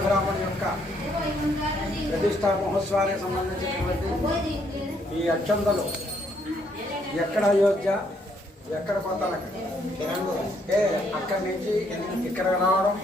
రాఘరామన్ యొక్క ప్రతిష్టా మహోత్సవానికి సంబంధించినటువంటి ఈ అచ్చందలు ఎక్కడ అయోధ్య ఎక్కడ పోతానకి ఏ అక్కడి నుంచి ఇక్కడ రావడం?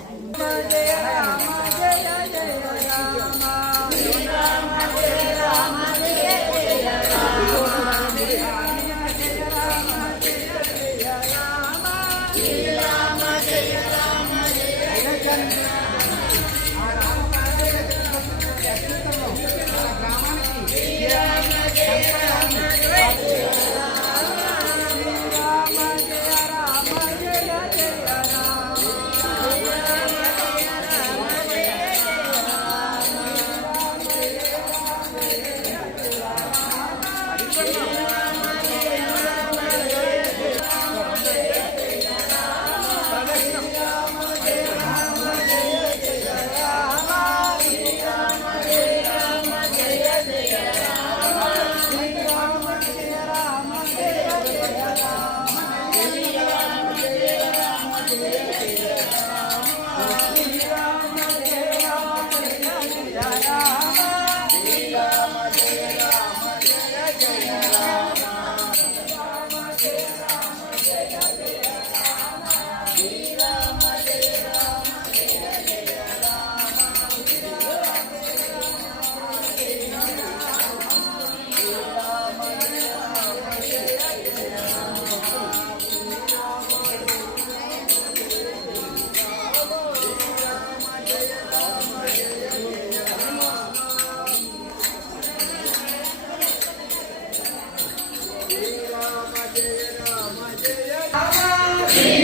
Jesus.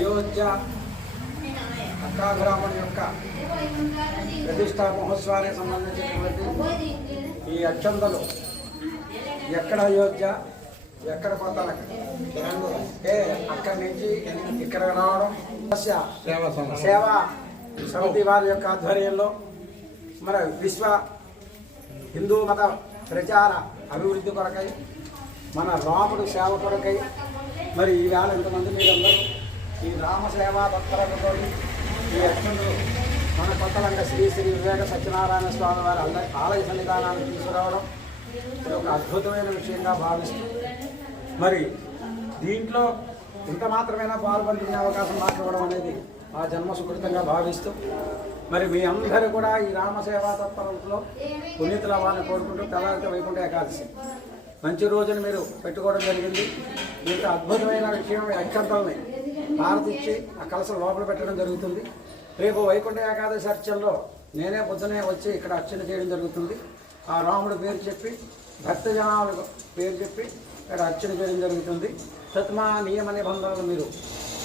అయోధ్య అక్కాగ్రామం యొక్క ప్రతిష్టా మహోత్సవానికి సంబంధించినటువంటి ఈ అక్షంతలు ఎక్కడ అయోధ్య ఎక్కడ కొత్త ఏ అక్కడి నుంచి ఇక్కడ రావడం? సేవా సమితి వారి యొక్క ఆధ్వర్యంలో మన విశ్వ హిందూ మత ప్రచార అభివృద్ధి కొరకై మన రాముడు సేవ కొరకై మరి ఈవేళ ఇంతమంది మీరందరూ ఈ రామ సేవా తత్పరతతో ఈ అర్జునుడు మన కొత్తలంగా శ్రీ శ్రీ వివేక సత్యనారాయణ స్వామి వారి అందరి ఆలయ సన్నిధానాన్ని తీసుకురావడం ఇది ఒక అద్భుతమైన విషయంగా భావిస్తూ మరి దీంట్లో ఇంత మాత్రమైనా పాల్పంచుకునే అవకాశం మాట్లాడడం అనేది ఆ జన్మ సుకృతంగా భావిస్తూ మరి మీ అందరూ కూడా ఈ రామసేవా తత్పరంలో పునీతులు అవ్వాలని కోరుకుంటూ తెల్లారితే వైకుంఠ ఏకాదశి. మంచి రోజును మీరు పెట్టుకోవడం జరిగింది. ఇంత అద్భుతమైన విషయం ఈ హారతిచ్చి ఆ కలసం లోపల పెట్టడం జరుగుతుంది. రేపు వైకుంఠ ఏకాదశి అర్చనలో నేనే పొద్దునే వచ్చి ఇక్కడ అర్చన చేయడం జరుగుతుంది. ఆ రాముడు పేరు చెప్పి భక్త జనాలకు పేరు చెప్పి ఇక్కడ అర్చన చేయడం జరుగుతుంది. తత్మా నియమ నిబంధనలు మీరు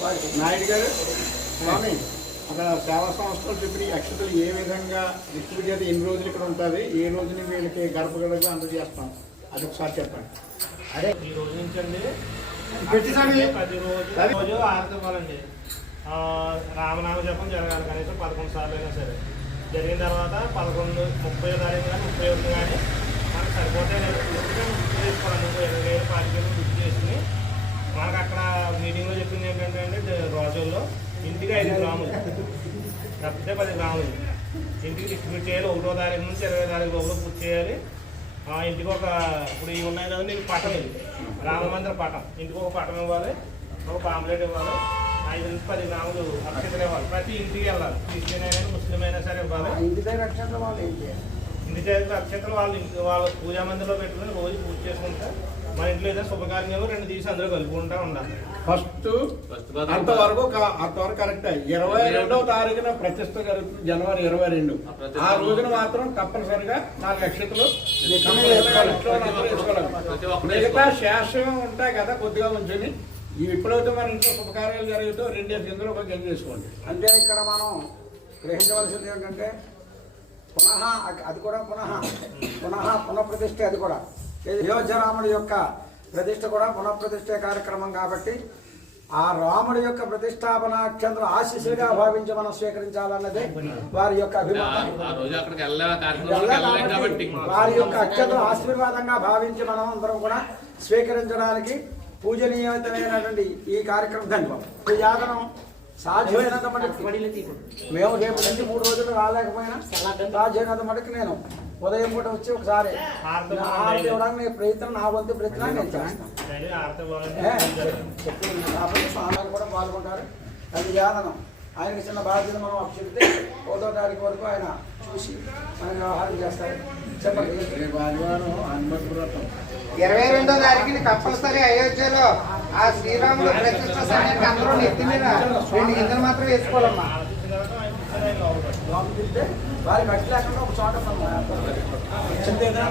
వారికి నాయుడు గారు స్వామి అక్కడ సేవా సంస్థలు చెప్పిన అక్షతలు ఏ విధంగా డిస్ట్రిబ్యూట్ చేస్తే ఎన్ని రోజులు ఇక్కడ ఉంటుంది ఏ రోజుని వీళ్ళకి గడప గడప అందజేస్తాం? అది ఒకసారి చెప్పండి. అదే ఈ రోజు నుంచి అండి రోజు రోజు రామనామ జపం జరగాలి. కనీసం పదకొండు సార్లు అయినా సరే. జరిగిన తర్వాత పదకొండు ముప్పై తారీఖు కానీ ముప్పై ఒకటి కానీ మనకు సరిపోతే నేను బుక్ చేసుకోవాలి ఇరవై వేలు పాతిక వేలు బుక్ చేసుకుని మనకు అక్కడ మీటింగ్లో చెప్పింది ఏంటంటే రోజుల్లో ఇంటికి ఐదు గ్రాములు. తప్పితే పది గ్రాములు. ఇంటికి డిస్ట్రిబ్యూట్ చేయాలి ఒకటో తారీఖు నుంచి ఇరవై తారీఖు లోపల పూర్తి చేయాలి. ఇంటికి ఒక ఇప్పుడు ఇవి ఉన్నాయి కదండి ఇది పటం ఇది. రామ మందిర పటం ఇంటికి ఒక పటం ఇవ్వాలి ఒక పాంప్లెట్ ఇవ్వాలి ఐదు నుంచి పది గ్రాములు అక్షతలు ఇవ్వాలి. ప్రతి ఇంటికి వెళ్ళాలి. క్రిస్టియన్ అయినా ముస్లిం అయినా సరే ఇవ్వాలి. ఇంటి దగ్గర అక్షంత వాళ్ళు ఇంటి చేతి అక్షతలు వాళ్ళు వాళ్ళ పూజా మందిరంలో పెట్టుకుని రోజు పూజ చేసుకుంటే మన ఇంట్లో ఏదైనా శుభకార్యాలు రెండు తీసి అందరూ కలుపుకుంటూ ఉండాలి. ఫస్ట్ అంతవరకు అంతవరకు కరెక్ట్ ఇరవై రెండవ తారీఖున ప్రతిష్ట జరుగుతుంది జనవరి ఇరవై రెండు. ఆ రోజున మాత్రం తప్పనిసరిగా నాలుగు వేసుకోవాలి. మిగతా శాస్త్రం ఉంటాయి కదా కొద్దిగా ఉంచుని. ఇవి ఎప్పుడైతే మన ఇంట్లో శుభకార్యాలు జరుగుతో రెండేసి ఇందులో ఒక గంజ చేసుకోండి అంటే ఇక్కడ మనం గ్రహించవలసింది ఏంటంటే పునః అది కూడా పునః. పునః పునఃప్రతిష్ఠ అది కూడా. అయోధ్యరాముడి యొక్క ప్రతిష్ఠ కూడా పునఃప్రతిష్ఠ కార్యక్రమం కాబట్టి ఆ రాముడి యొక్క ప్రతిష్టాపనాక్షంతలు ఆశీస్సులుగా భావించి మనం స్వీకరించాలన్నదే వారి యొక్క వారి యొక్క అత్యంత ఆశీర్వాదంగా భావించి మనం అందరం కూడా స్వీకరించడానికి పూజనీయమైనటువంటి ఈ కార్యక్రమం ధన్యవాదం ఈ యాదనం సాధ్యమైనంత మటుకు మేము రేపు నుంచి మూడు రోజులు రాలేకపోయినా సాధ్యమైనంత మటుకు నేను ఉదయం పూట వచ్చి ఒకసారి. హారతి ఇవ్వడానికి నేను ప్రయత్నం నా వంతు ప్రయత్నం నేను చేస్తాను. కాబట్టి కూడా పాల్గొంటారు. అది యాదనం ఆయనకి చిన్న బాధ్యత మనం అప్పచెప్తే ఒకటో తారీఖు వరకు ఆయన చూసి మన వ్యవహారం చేస్తారు. చెప్పండి. ఇరవై రెండో తారీఖుని కంపల్సరీ అయోధ్యలో ఆ శ్రీరాముడు ప్రతిష్ట సమయానికి అందరూ నెత్తి మీద రెండు గింజలు మాత్రం వేసుకోవాలమ్మా. లోపలికి వెళ్తే వారికి లేకుండా ఒక చోట చింత ఏదైనా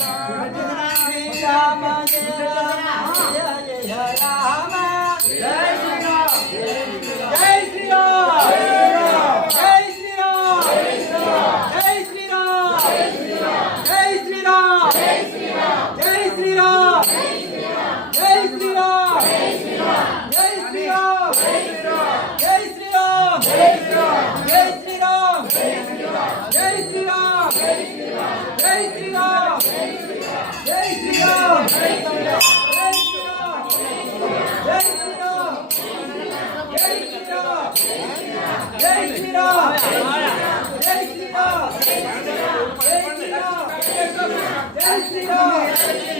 よ Thank you.